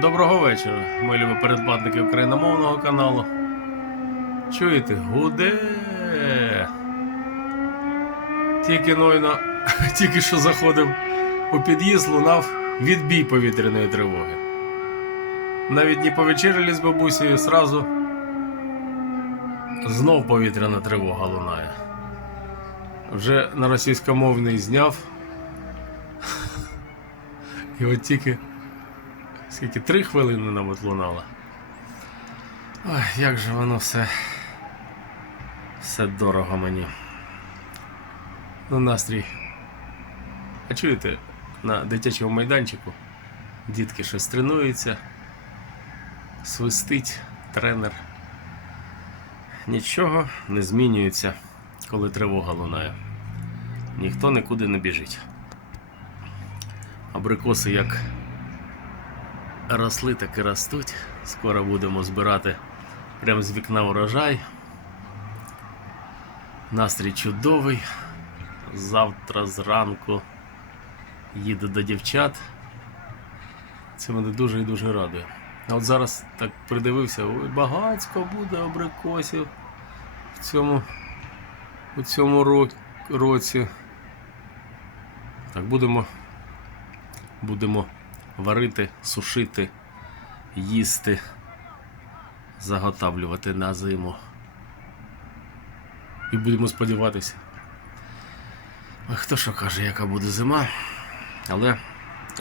Доброго вечора, мої любі передплатники україномовного каналу. Чуєте, гуде. Тільки нойно, тільки що заходив у під'їзд, лунав відбій повітряної тривоги. Навіть не повечеряли з бабусею, сразу знов повітряна тривога лунає. Вже на російськомовний зняв. І от тільки Скільки три хвилини нам лунало. Ой, як же воно все. Все дорого мені. Ну, настрій. А чуєте, на дитячому майданчику дітки щось тренуються, свистить тренер. Нічого не змінюється, коли тривога лунає. Ніхто нікуди не біжить. Абрикоси як росли, так і ростуть. Скоро будемо збирати прямо з вікна урожай. Настрій чудовий. Завтра зранку їду до дівчат. Це мене дуже і дуже радує. А от зараз так придивився, ой, багацько буде абрикосів в цьому, у цьому році. Так, будемо, будемо варити, сушити, їсти, заготавлювати на зиму. І будемо сподіватися. Хто що каже, яка буде зима, але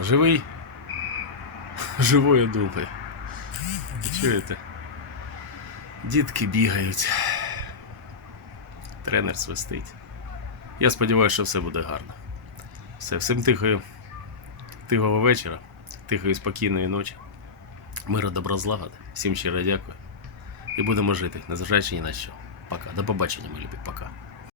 живий, живою думи. Чуєте? Дітки бігають. Тренер свистить. Я сподіваюся, що все буде гарно. Все, всім тихою, тихого вечора, тихої спокійної ночі. Миру, добра злагоди. Всім щиро дякую. І будемо жити, незважаючи ні на що. Пока. До побачення, мої любі. Пока.